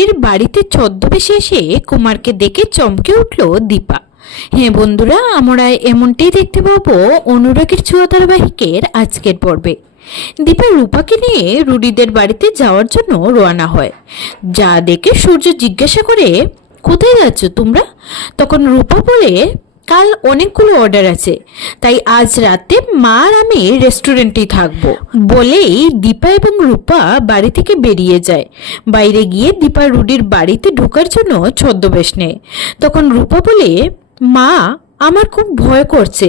রুডির বাড়িতে ছদ্মবেশে এসে কুমারকে দেখে চমকে উঠল দীপা। হ্যাঁ বন্ধুরা, আমরা এমনটাই দেখতে পাবো অনুরাগের ছোঁয়া ধারাবাহিকের আজকের পর্বে। দীপা রূপাকে নিয়ে রুডিদের বাড়িতে যাওয়ার জন্য রওনা হয়। যা দেখে সূর্য জিজ্ঞাসা করে, কোথায় যাচ্ছ তোমরা? তখন রূপা বলে, কাল অনেকগুলো অর্ডার আছে, তাই আজ রাতে মা আর আমি রেস্টুরেন্টেই থাকবো। বলেই দীপা এবং রূপা বাড়ি থেকে বেরিয়ে যায়। বাইরে গিয়ে দীপা রুডির বাড়িতে ঢোকার জন্য ছদ্মবেশ নেয়। তখন রূপা বলে, মা আমার খুব ভয় করছে,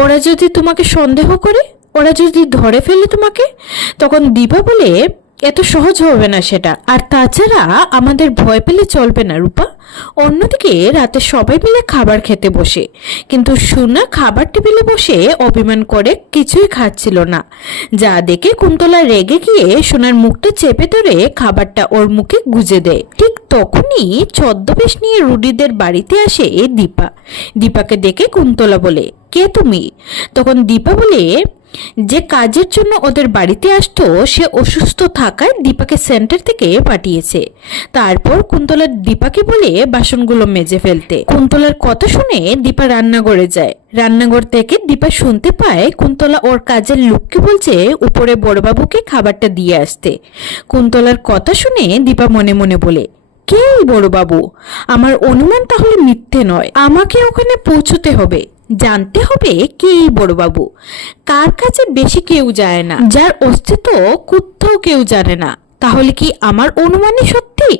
ওরা যদি তোমাকে সন্দেহ করে, ওরা যদি ধরে ফেলে তোমাকে। তখন দীপা বলে, এত সহজ হবে না সেটা, আর তাছাড়া আমাদের ভয় পেলে চলবে না রূপা। অন্যদিকে রাতে সবাই মিলে খাবার খেতে বসে, কিন্তু সোনা খাবার টেবিলে বসে অভিমান করে কিছুই খাচ্ছিল না। যা দেখে কুন্তলা রেগে গিয়ে সোনার মুখটা চেপে ধরে খাবারটা ওর মুখে গুজে দেয়। ঠিক তখনই ছদ্মবেশ নিয়ে রুডিদের বাড়িতে আসে দীপা। দীপাকে দেখে কুন্তলা বলে, কে তুমি? তখন দীপা বলে, যে কাজের জন্য ওদের বাড়িতে আসতো সে অসুস্থ থাকায় দীপাকে সেন্টার থেকে পাঠিয়েছে। তারপর কুন্তলা দীপাকে বলে বাসনগুলো মেজে ফেলতে। কুন্তলার কথা শুনে দীপা রান্নাঘরে যায়। রান্নাঘর থেকে দীপা শুনতে পায় কুন্তলা ওর কাজের লোককে বলছে উপরে বড়বাবুকে খাবারটা দিয়ে আসতে। কুন্তলার কথা শুনে দীপা মনে মনে বলে, কে বড়বাবু? আমার অনুমান তাহলে মিথ্যে নয়, আমাকে ওখানে পৌঁছতে হবে, জানতে হবে কে বড়বাবু। কার কাছে বেশি কেউ যায় না, যার অস্তিত্ব কোথাও কেউ জানে না। তাহলে কি আমার অনুমানই সত্যি?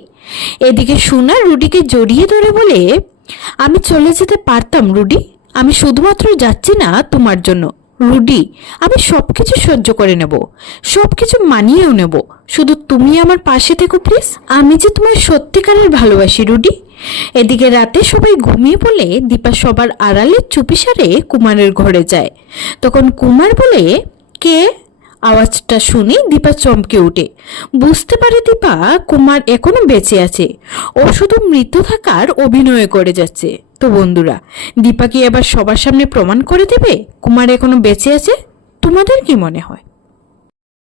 এদিকে সোনা রুডিকে জড়িয়ে ধরে বলে, আমি চলে যেতে পারতাম রুডি, আমি শুধুমাত্র যাচ্ছি না তোমার জন্য। রুডি, আমি সবকিছু সহ্য করে নেব, সবকিছু মানিয়েও নেব, শুধু তুমি আমার পাশে থেকো প্লিজ। আমি যে তোমার সত্যিকারের ভালোবাসি রুডি। এদিকে রাতে সবাই ঘুমিয়ে পড়লে দীপা সবার আড়ালে চুপিসারে কুমারের ঘরে যায়। তখন কুমার বলে, কে? আওয়াজটা শুনে দীপা চমকে ওঠে। বুঝতে পারে দীপা কুমার এখনো বেঁচে আছে, ও শুধু মৃত্যু থাকার অভিনয় করে যাচ্ছে। তো বন্ধুরা, দীপা কি এবার সবার সামনে প্রমাণ করে দেবে কুমার এখনো বেঁচে আছে? তোমাদের কি মনে হয়?